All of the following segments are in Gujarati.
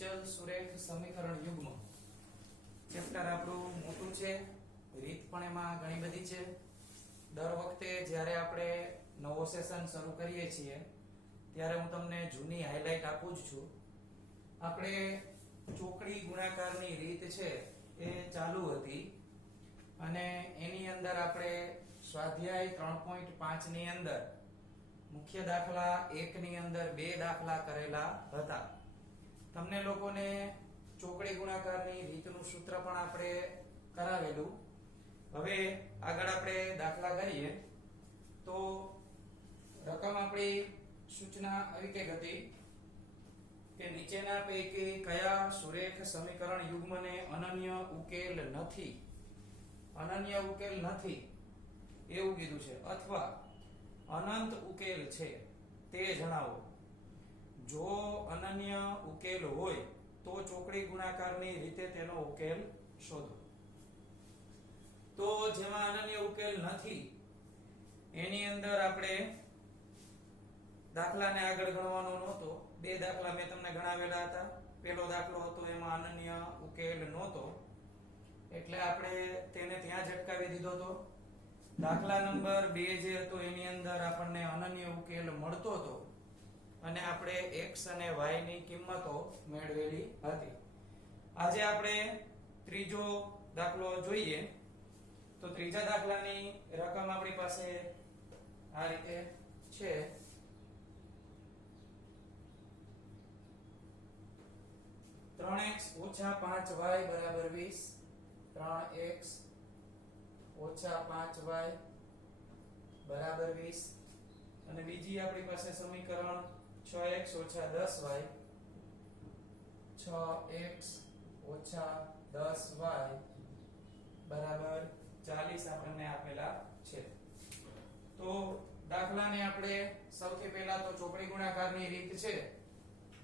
દ્વિચલ સુરેખ સમીકરણ યુગ્મ ચેપ્ટર આપણું મોટું છે, રીત પણ એમાં ઘણી બધી છે. દર વખતે જ્યારે આપણે નવો સેશન શરૂ કરીએ છીએ ત્યારે હું તમને જૂની હાઇલાઇટ આપું જ છું. આપણે ચોકડી ગુણાકારની રીત છે એ ચાલુ હતી અને એની અંદર આપણે સ્વાધ્યાય 3.5 ની અંદર મુખ્ય દાખલા 1 ની અંદર બે દાખલા કરેલા હતા. તમને લોકોને ચોકડી ગુણાકારની રીતનું સૂત્ર પણ આપણે કરાવેલું. હવે આગળ આપણે દાખલા કરીએ તો રકમ આપણી સૂચના આવી કે હતી કે નીચેના પૈકી કયા સુરેખ સમીકરણ યુગ્મને અનન્ય ઉકેલ નથી, અનન્ય ઉકેલ નથી એવું કીધું છે, અથવા અનંત ઉકેલ છે તે જણાવો. જો અનન્ય ઉકેલ હોય તો ચોકડી ગુણાકારની રીતે તેનો ઉકેલ શોધો. તો જેમાં અનન્ય ઉકેલ નથી એની અંદર આપણે દાખલાને આગળ ગણવાનો નહોતો. બે દાખલા મેં તમને ગણાવેલા હતા. પહેલો દાખલો હતો એમાં અનન્ય ઉકેલ નહોતો એટલે આપણે તેને ત્યાં જ અટકાવી દીધો હતો. દાખલા નંબર 2 જે હતો એની અંદર આપણને અનન્ય ઉકેલ મળતો હતો અને આપણે x અને y ની કિંમતો મેળવેલી હતી. આજે આપણે ત્રીજો દાખલો જોઈએ. તો ત્રીજા દાખલાની રકમ આપણી પાસે આ રીતે છે. ત્રણ x ઓછા 5y બરાબર 20. 3x ઓછા 5y બરાબર 20. અને બીજી આપણી પાસે સમીકરણ 6x ઓછા 10y, 6x ઓછા 10y બરાબર 40 આપણને આપેલા છે. તો દાખલાને આપણે સૌથી પહેલા તો ચોકડી ગુણાકારની રીત છે,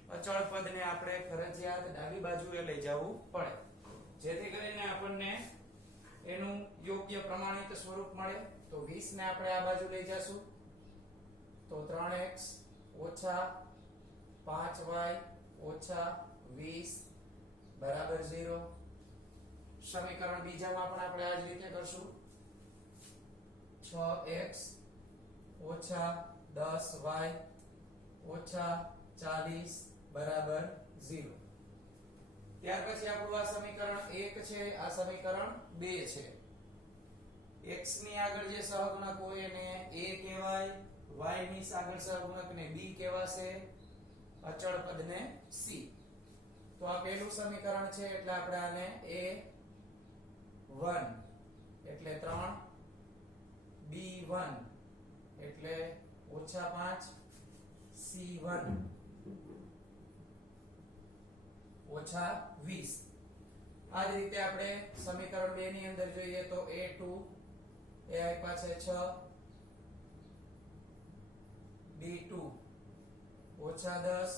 અચળ પદને આપણે ફરજિયાત ડાબી બાજુએ લઈ જવું પડે જેથી કરીને આપણને એનું યોગ્ય પ્રમાણિત સ્વરૂપ મળે. તો 20 ને આપણે આ બાજુ લઈ જશું તો 3x ઓછા 5y ઓછા 20 બરાબર 0. સમીકરણ બીજામાં પણ આપણે આ જ રીતે કરશું. 6x ઓછા 10y ઓછા 40 બરાબર 0. ત્યાર પછી આપણું આ સમીકરણ 1 છે, આ સમીકરણ 2 છે. x ની આગળ જે સહગુણક હોય એને a કહેવાય, y ની આગળ સહગુણકને b કહેવાશે, અચળ પદને c. તો આ પહેલું સમીકરણ છે એટલે આપણે આને a1 એટલે 3, b1 એટલે ઓછા 5, c1 ઓછા 20. આ જ રીતે આપણે સમીકરણ 2 ની અંદર જોઈએ તો a2 એ આપ્યા છે 6, b2 ઓછા 10,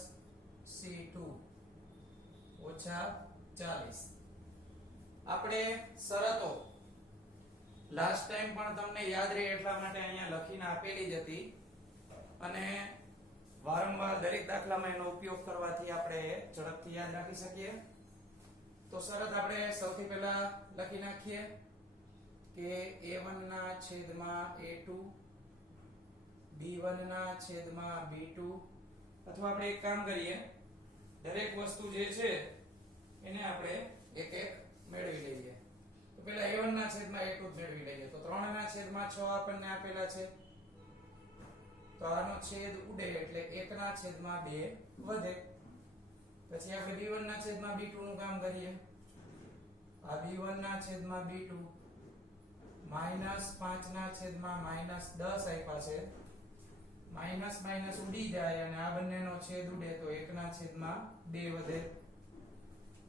c2 ઓછા 40. આપણે શરતો લાસ્ટ ટાઈમ પણ તમને યાદ રહે એટલા માટે અહીંયા લખીને આપેલી જ હતી અને વારંવાર દરેક દાખલામાં એનો ઉપયોગ કરવાથી આપણે ઝડપથી યાદ રાખી શકીએ. તો શરત આપણે સૌથી પહેલા લખી નાખીએ કે a1 ના છેદમાં a2, b1 ના છેદમાં b2, અથવા આપણે એક કામ કરીએ, દરેક વસ્તુ જે છે એને આપણે એક એક મેળવી લઈએ. તો પહેલા a1 ના છેદમાં a2 મેળવી લઈએ. તો 3 ના છેદમાં 6 આપણને આપેલા છે તો આનો છેદ ઉડે એટલે 1 ના છેદમાં 2 વધે. પછી આપણે b1 ના છેદમાં b2 નું કામ કરીએ. આ b1 ના છેદમાં b2 -5 ના છેદમાં -10 આપ્યા છે. માઈનસ માઈનસ ઉડી જાય અને આ બંનેનો છેદ ઉડે તો 1 ના છેદમાં 2 વધે.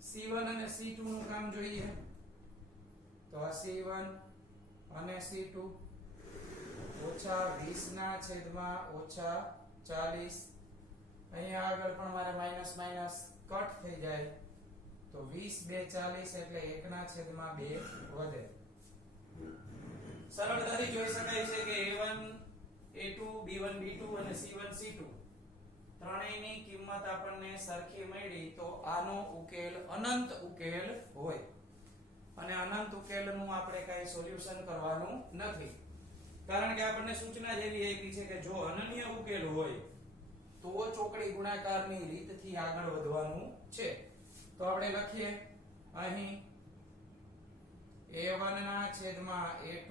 c1 અને c2 નું કામ જોઈએ. તો આ c1 અને c2 ઓછા 20 ના છેદમાં ઓછા 40. અહીંયા આગળ પણ મારે માઈનસ માઈનસ કટ થઈ જાય તો 20 2 40 એટલે 1 ના છેદમાં 2 વધે. સરળતાથી જોઈ શકાય છે કે a1 a2 b1 b2 અને c1 c2 ત્રણેયની કિંમત આપણને સરખી મળી તો આનો ઉકેલ અનંત ઉકેલ હોય અને અનંત ઉકેલનું આપણે કઈ સોલ્યુશન કરવાનું નથી, કારણ કે આપણને સૂચના જેવી આપી છે કે જો અનન્ય ઉકેલ હોય તો ચોકડી ગુણાકારની રીતથી આગળ વધવાનું છે. તો આપણે લખીએ અહીં a1 ના છેદમાં a2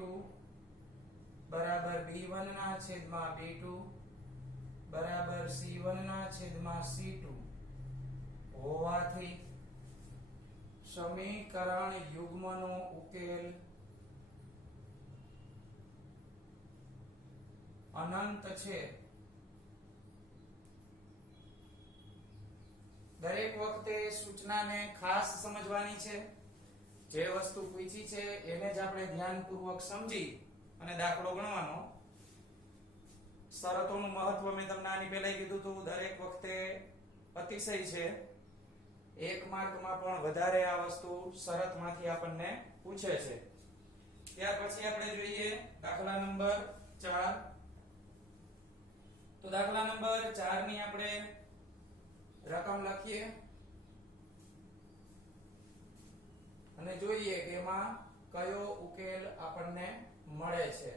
બરાબર b1 ના છેદમાં b2 બરાબર c1 ના છેદમાં c2 હોવાથી સમીકરણ યુગ્મનો ઉકેલ અનંત છે. દરેક વખતે સૂચનાને ખાસ સમજવાની છે. જે વસ્તુ પૂછી છે એને જ આપણે ધ્યાનપૂર્વક સમજી અને દાખલો ગણવાનો. શરતોનું મહત્વ મેં તમને આની પહેલા કીધું હતું. દરેક વખતે અતિશય છે. એક માર્કમાં પણ વધારે આ વસ્તુ શરતમાંથી આપણને પૂછે છે. ત્યાર પછી આપણે જોઈએ દાખલા નંબર 4. તો દાખલા નંબર 4 ની આપણે રકમ લખીએ અને જોઈએ કે એમાં કયો ઉકેલ આપણને મળે છે.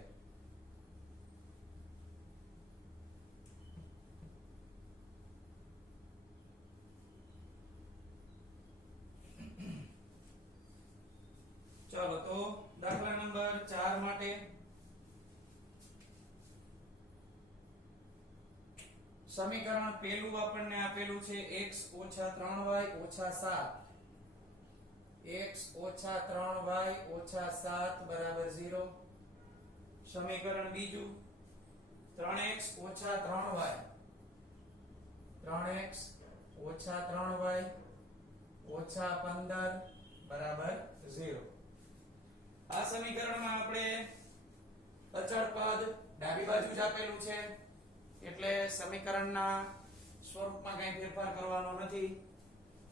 ચાલો તો દાખલા નંબર 4 માટે સમીકરણ પહેલું આપણને આપેલું છે x 3y 7 x 3y 7 બરાબર 0. સમીકરણ બીજું 3x 3y 3x 3y 15 બરાબર 0. આ સમીકરણમાં આપણે અચળ પદ ડાબી બાજુ જ આપેલું છે એટલે સમીકરણના સ્વરૂપમાં કંઈ ફેરફાર કરવાનો નથી.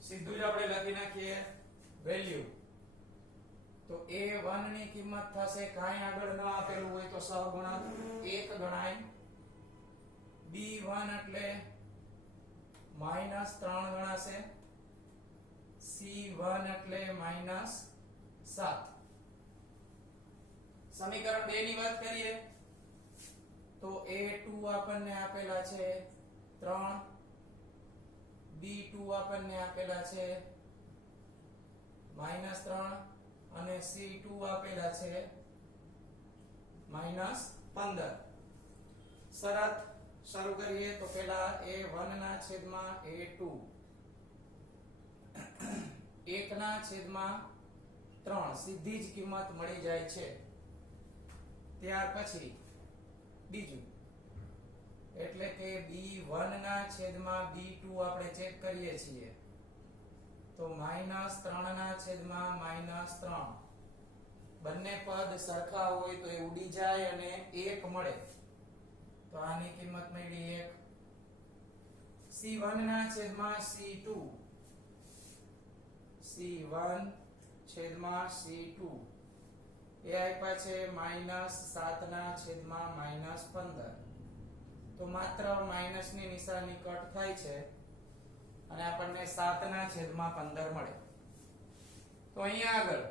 સીધું જ આપણે લખી નાખીએ વેલ્યુ. તો a1 ની કિંમત થશે કાંઈ આગળ ન આપેલું હોય તો સહગુણક 1 ગણાય. b1 એટલે -3 ગણાશે. c1 એટલે -7. સમીકરણ 2 ની વાત કરીએ તો a2 આપણને આપેલા છે 3, b2 આપણને આપેલા છે -3 અને c2 આપેલા છે -15. શરત શરૂ કરીએ તો પહેલા a1 ના છેદમાં a2 1 ના છેદમાં 3 સીધી જ કિંમત મળી જાય છે. ત્યાર પછી બીજું એટલે કે b1 ના છેદમાં b2 આપણે ચેક કરીએ છીએ તો -3 ના છેદમાં -3 બંને પદ સરખા હોય તો એ ઉડી જાય અને 1 મળે તો આની કિંમત મળી 1. c1 ના છેદમાં c2 c1 છેદમાં c2 એ આપ્યા છે -7 ના છેદમાં -15. તો માત્ર માઈનસ ની નિશાની કટ થાય છે અને આપણને 7 ના છેદમાં 15 મળે. તો અહીંયા આગળ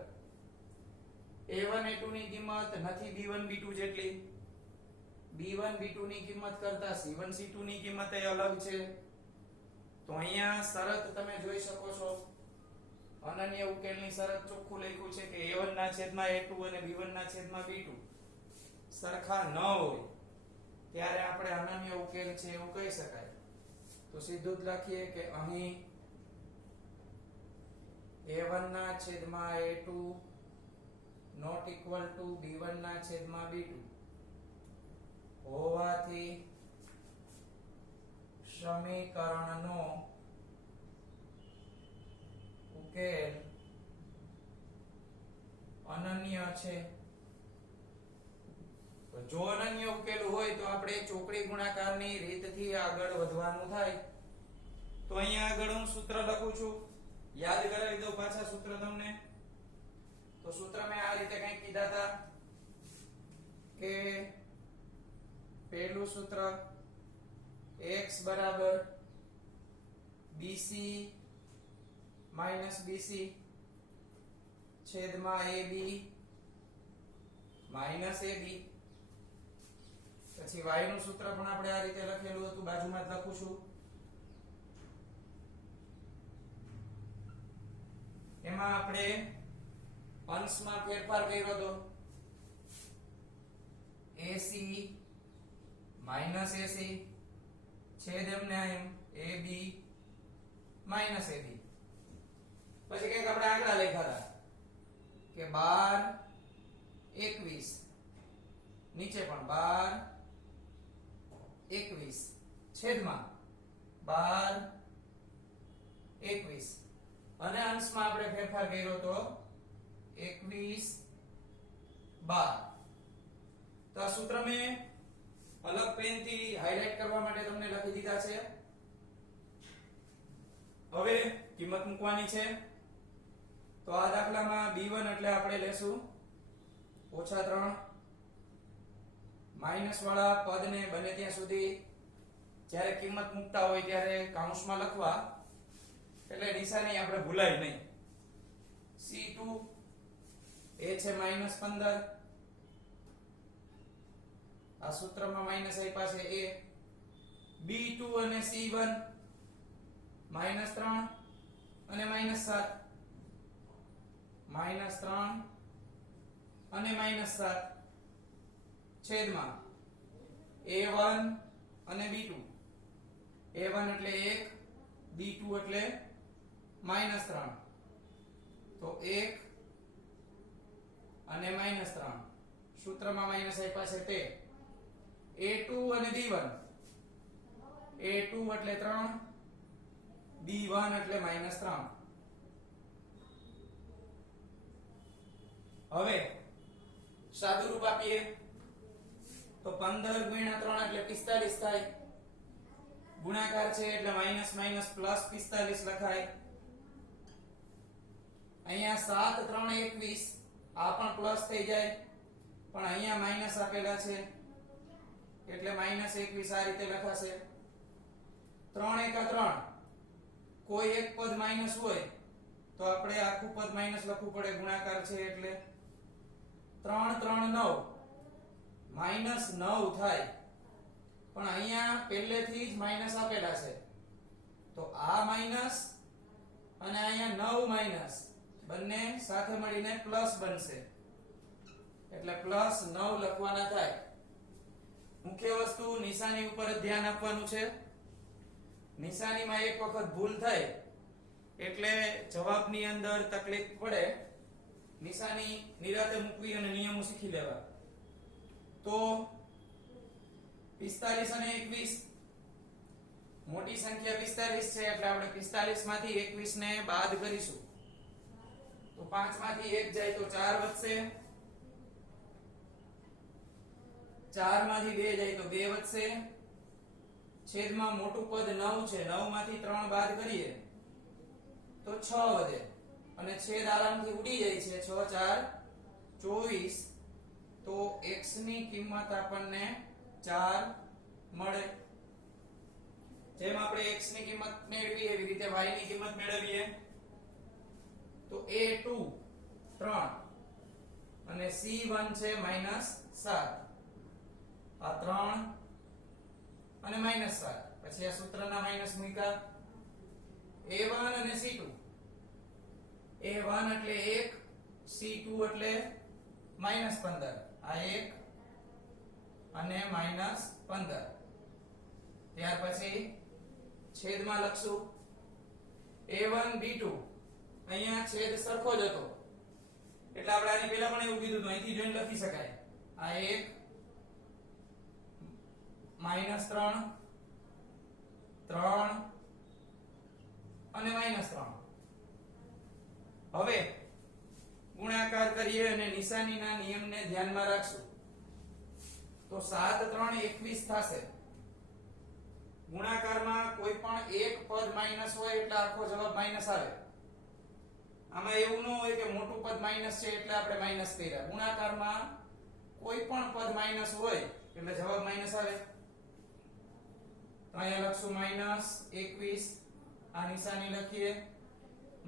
a1 a2 ની કિંમત નથી b1 b2 જેટલી. b1 b2 ની કિંમત કરતા c1 c2 ની કિંમત એ અલગ છે. તો અહીંયા શરત તમે જોઈ શકો છો અનન્ય ઉકેલની શરત ચોખ્ખું લખ્યું છે કે a1 ના છેદમાં a2 અને b1 ના છેદમાં b2 સરખા ન હોય ત્યારે આપણે અનન્ય ઉકેલ છે એવું કહી શકાય. તો સીધું જ લખીએ કે અહીં a1 ના છેદમાં a2 not equal to b1 ના છેદમાં b2 હોવાથી સમીકરણનો ઉકેલ અનન્ય છે. તો જો અનન્ય ઉકેલ હોય તો આપણે ચોકડી ગુણાકારની રીતથી આગળ વધવાનું થાય. તો અહીંયા આગળ હું સૂત્ર લખું છું, યાદ કરાવી દઉં પાછા સૂત્ર તમને. તો સૂત્ર મેં આ રીતે કંઈક કીધા હતા કે પહેલું સૂત્ર x બરાબર bc માઇનસ બીસી છેદમાં AB માઇનસ AB. પછી y નું સૂત્ર પણ આપણે આ રીતે લખેલું હતું, બાજુમાં જ લખું છું. એમાં આપણે અંશમાં ફેરફાર કર્યો તો AC માઇનસ AC છેદ એમને એમ AB માઇનસ AB. પછી કંઈક આપણે આંકડા લખ્યા હતા કે 12 21 નીચે પણ 12 21 છેદમાં 12 21 અને અંશમાં આપણે ફેરફાર કર્યો તો 21 12. તો આ સૂત્ર મેં અલગ પેનથી હાઇલાઇટ કરવા માટે તમને લખી દીધા છે. હવે કિંમત મૂકવાની છે. તો આ દાખલામાં b1 એટલે આપણે લેશું -3. માઈનસ વાળા પદને બને ત્યાં સુધી જ્યારે કિંમત મૂકતા હોય ત્યારે કૌંસમાં લખવા, એટલે નિશાની આપણે ભૂલાય નહીં. c2 એ છે -15. આ સૂત્રમાં માઈનસ આપ્યા છે એ. b2 અને c1 -3 અને -7 -3 અને -7 છેદમાં a1 અને b2. a1 એટલે 1, b2 એટલે -3. તો 1 અને -3 સૂત્રમાં માઈનસ આપ્યા છે તે. a2 અને b1. a2 એટલે 3, b1 એટલે -3. હવે સાદુરૂપ આપીએ તો 15 ગુણ્યા 3 એટલે 45 થાય. ગુણાકાર છે એટલે માઈનસ માઈનસ પ્લસ 45 લખાય. અહીંયા 7 3 21 આ પણ પ્લસ થઈ જાય, પણ અહીંયા માઈનસ આપેલા છે એટલે -21 આ રીતે લખાશે. 3 1 3 કોઈ એક પદ માઈનસ હોય તો આપણે આખું પદ માઈનસ લખવું પડે, ગુણાકાર છે એટલે. 3 3 9 -9 થાય, પણ અહીંયા પહેલેથી જ માઈનસ આપેલા છે તો આ માઈનસ અને અહીંયા 9 માઈનસ બંને સાથે મળીને પ્લસ બનશે, એટલે +9 લખવાના થાય. મુખ્ય વસ્તુ નિશાની ઉપર ધ્યાન આપવાનું છે. નિશાનીમાં એક વખત ભૂલ થાય એટલે જવાબની અંદર તકલીફ પડે. નિશાની નિરાતે મૂકવી અને નિયમો શીખી લેવા. તો 45 અને 21 મોટી સંખ્યા 45 છે એટલે આપણે 45 માંથી 21 ને બાદ કરીશું. તો 5 માંથી 1 જાય તો 4 વધશે, 4 માંથી 2 જાય તો 2 વધશે. છેદમાં મોટું પદ 9 છે, 9 માંથી 3 બાદ કરીએ તો 6 વધે અને છેદ આરામથી ઉડી જાય છે. 6 4 24. તો x ની કિંમત આપણને 4 મળે. જેમ આપણે x ની કિંમત મેળવીએ એવી રીતે y ની કિંમત મેળવીએ. તો a2 3 અને c1 છે -7. આ 3 અને -7 પછી આ સૂત્રના માઈનસ મૂક્યા. a1 અને c2. a1 એટલે 1, c2 એટલે -15. આ 1 અને -15. ત્યાર પછી છેદમાં લખશું a1 b2. અહીંયા છેદ સરખો જ હતો એટલે આપણે આની પહેલા પણ એવું કીધું તો અહીંથી જોઈને લખી શકાય. આ 1 -3 3 અને -3. હવે ગુણાકાર કરીએ અને નિશાનીના નિયમને ધ્યાનમાં રાખશું. તો 7 3 21 થશે. ગુણાકારમાં કોઈ પણ એક પદ માઈનસ હોય એટલે આખો જવાબ માઈનસ આવે. આમાં એવું ન હોય કે મોટું પદ માઈનસ છે એટલે આપણે માઈનસ કર્યા. ગુણાકારમાં કોઈ પણ પદ માઈનસ હોય એટલે જવાબ માઈનસ આવે. તો અહીંયા લખશું -21. આ નિશાની લખીએ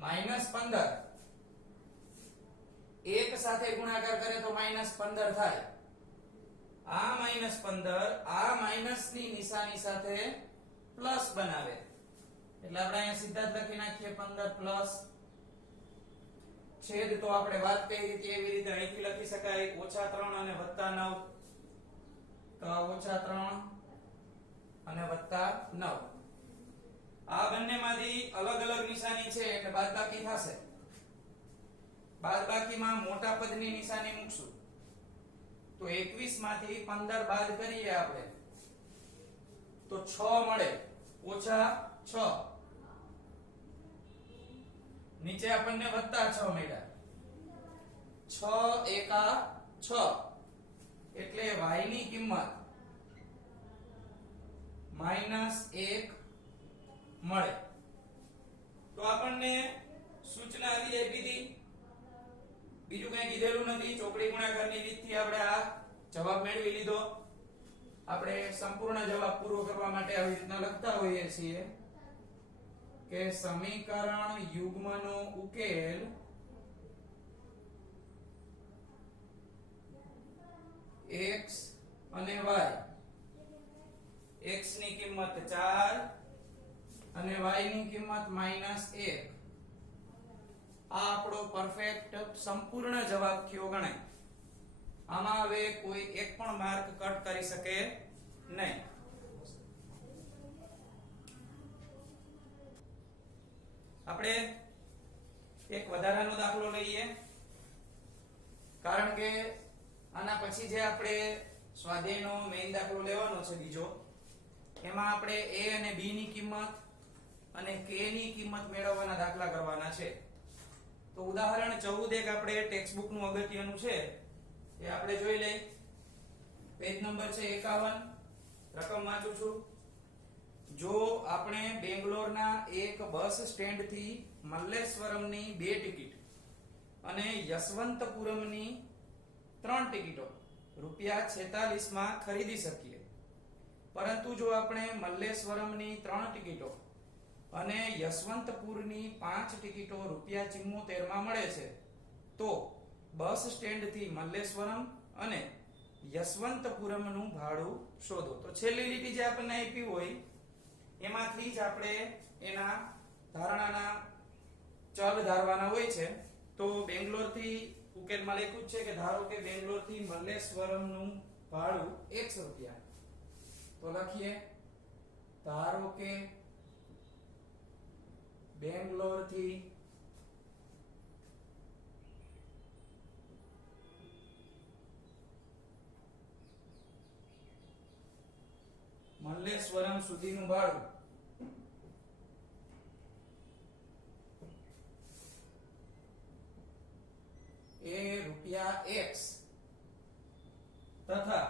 -15 એક સાથે ગુણાકાર કરે તો -15 થાય. આ -15 આ માઈનસ ની નિશાની સાથે પ્લસ બનાવે એટલે આપણે અહીંયા સીધા જ લખી નાખીએ 15 પ્લસ છેદ તો આપણે વાત કરી હતી એવી રીતે અહીંથી લખી શકાય -3 અને +9 તો -3 અને +9 આ બંનેમાંથી અલગ અલગ નિશાની છે એટલે બાદબાકી થશે. બાદબાકીમાં મોટા પદની નિશાની મૂકશું તો 21 માંથી 15 બાદ કરીએ આપણે તો 6 મળે -6 નીચે આપણને +6 મળ્યા 6 એકા 6 એટલે y ની કિંમત -1 મળે. તો આપણને સૂચના આવી આપી હતી બીજું કઈ કીધેલું નથી. ચોકડી ગુણાકારની રીતથી આપણે આ જવાબ મેળવી લીધો. આપણે સંપૂર્ણ જવાબ પૂરો કરવા માટે આવી રીતના લખતા હોઈએ છીએ કે સમીકરણ યુગ્મનો ઉકેલ x અને y x ની કિંમત 4 અને y ની કિંમત -1 આ આપણો પરફેક્ટ સંપૂર્ણ જવાબ થયો ગણાય. આમાં હવે કોઈ એક પણ માર્ક કટ કરી શકે નહીં. આપણે એક વધારાનો દાખલો લઈએ કારણ કે આના પછી જે આપણે સ્વાધ્યાયનો મેઈન દાખલો લેવાનો છે બીજો એમાં આપણે a અને b ની કિંમત અને k ની કિંમત મેળવવાના દાખલા કરવાના છે. તો ઉદાહરણ 14 એક આપણે ટેક્સ્ટ બુક નું અગત્યનું છે એ આપણે જોઈ લઈએ. પેજ નંબર છે 51. રકમ વાંચું છું. જો આપણે બેંગ્લોરના એક બસ સ્ટેન્ડ થી મલ્લેશ્વરમની 2 ટિકિટ અને યશવંતપુરમની 3 ટિકિટો ₹46 માં ખરીદી શકીએ પરંતુ જો આપણે મલ્લેશ્વરમની 3 ટિકિટો અને યશવંતપુરની 5 ટિકિટો ₹74 માં મળે છે તો બસ સ્ટેન્ડ થી મલ્લેશ્વરમ અને યશવંતપુરમનું ભાડું શોધો. તો છેલ્લી લીટી જે આપણને આપી હોય એમાંથી જ આપણે એના ધારણાના ચલ ધારવાના હોય છે. તો બેંગ્લોર થી ઉકેલમાં લખ્યું છે કે ધારો કે બેંગ્લોર થી મલ્લેશ્વરમનું ભાડું ₹100. તો લખીએ ધારો કે બેંગ્લોર થી મલ્લેશ્વરમ સુધીનું ભાડું એ ₹x તથા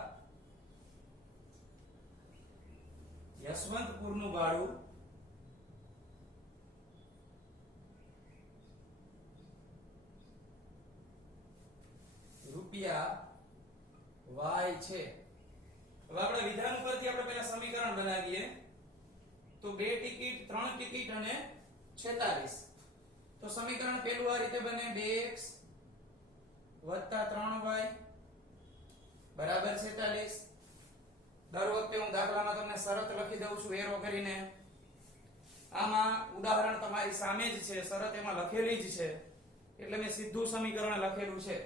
યશવંતપુરનું ભાડું ₹y છે. હવે આપણે વિધાન ઉપરથી આપણે પહેલા સમીકરણ બનાવીએ. તો 2 ટિકિટ 3 ટિકિટ અને 46. તો સમીકરણ પહેલું આ રીતે બને 2x + 3y બરાબર 46. દર વખતે હું દાખલામાં તમને શરત લખી દઉં છું એરો કરીને. આમાં ઉદાહરણ તમારી સામે જ છે, શરત એમાં લખેલી જ છે એટલે મેં સીધું સમીકરણ લખેલું છે.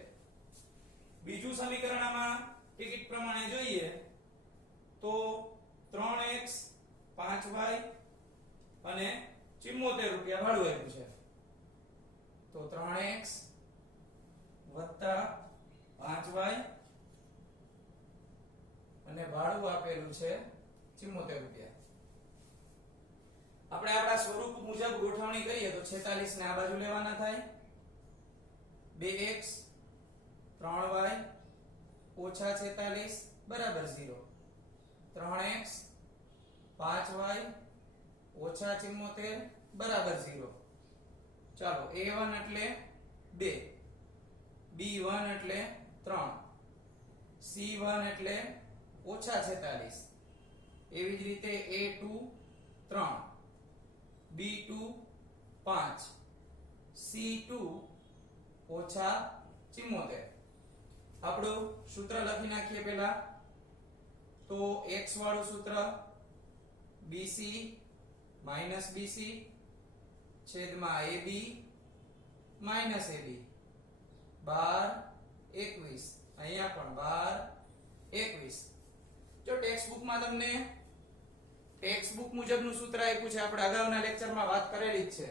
બીજું સમીકરણ આમાં ટિકિટ પ્રમાણે જોઈએ તો 3x 5y અને ₹74 ભાડું આપ્યું છે. તો 3x + 5y અને ભાડું આપેલું છે ₹74. આપણે આપણા સ્વરૂપ મુજબ ગોઠવણી કરીએ તો 46 ને આ બાજુ લેવાના થાય 2x 3y - 46 બરાબર 0. 3x 5y - 74 બરાબર 0. ચાલો a1 એટલે 2, b1 એટલે 3, c1 એટલે -46. એવી જ રીતે a2 3, b2 5, C2 ઓછા 74. આપણું સૂત્ર લખી નાખીએ પહેલા. તો x વાળું સૂત્ર BC માઈનસ BC છેદમાં AB માઈનસ AB 12 21. અહીંયા પણ 12 21. જો ટેક્સ્ટ બુકમાં તમને ટેક્સ્ટ બુક મુજબનું સૂત્ર આપ્યું છે, આપણે અગાઉના લેક્ચરમાં વાત કરેલી જ છે.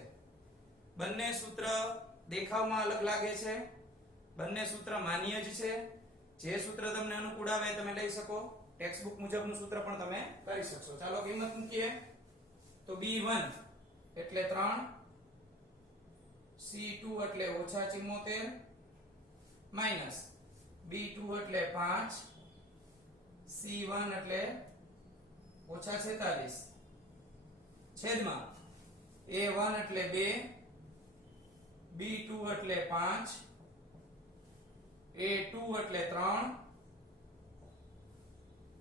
બંને સૂત્ર દેખાવમાં અલગ લાગે છે, બંને સૂત્ર માન્ય જ છે. જે સૂત્ર તમને અનુકૂળ આવે તમે લઈ શકો. ટેક્સ્ટ બુક મુજબનું સૂત્ર પણ તમે કરી શકશો. ચાલો કિંમત મૂકીએ. તો B1 એટલે 3, C2 એટલે ઓછા 74 માઈનસ B2 એટલે 5, C1 એટલે ઓછા 46 છેદમાં A1 એટલે 2, B2 એટલે 5, A2 એટલે 3,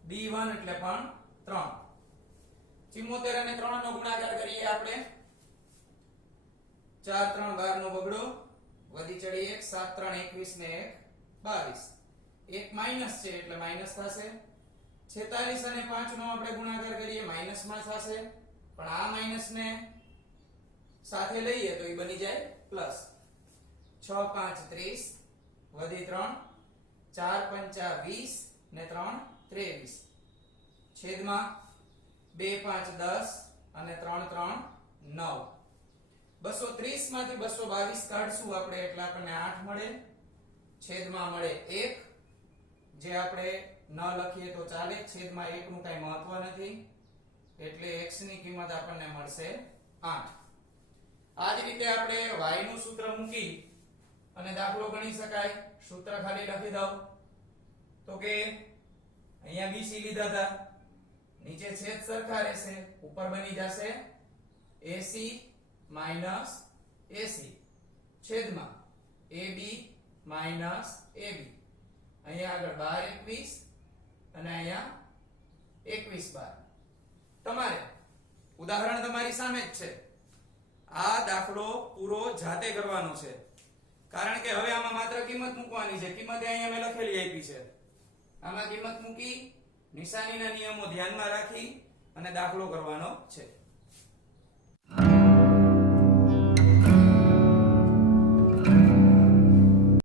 B1 એટલે પણ 3. 74 અને 3 નો ગુણાકાર કરીએ આપણે. 4 3 12 નો બગડો, વધી ચડી 1, 7 3 21 ને 1 22. 1 માઈનસ છે એટલે માઈનસ થશે. 46 અને 5 નો આપણે ગુણાકાર કરીએ માઈનસ માં થશે, પણ આ માઈનસ ને સાથે લઈએ તો એ બની જાય પ્લસ. 6 5 30 વધી 3, 4 5 20 ને 3 23 છેદમાં 2 5 10 અને 3 3 9. 230 માંથી 222 કાઢશું આપણે એટલે આપણને 8 મળે. છેદમાં મળે 1, જે આપણે ન લખીએ તો ચાલે. છેદમાં 1 નું કઈ મહત્વ નથી એટલે x ની કિંમત આપણને મળશે 8. આ જ રીતે આપણે y નું સૂત્ર મૂકી અને દાખલો ગણી શકાય. સૂત્ર ખાલી લખી દઉં તો કે અહીંયા BC લીધા હતા, નીચે છેદ સરખા રહેશે, ઉપર બની જશે AC માઈનસ AC છેદમાં AB માઈનસ AB. અહીંયા આગળ 12 21 અને અહીંયા 21 12. તમારે ઉદાહરણ તમારી સામે જ છે. આ દાખલો પૂરો જાતે કરવાનો છે, કારણ કે હવે આમાં માત્ર કિંમત મૂકવાની છે. કિંમત અહીંયા મેં લખેલી આપી છે. આમાં કિંમત મૂકી નિશાનીના નિયમો ધ્યાનમાં રાખી અને દાખલો કરવાનો છે.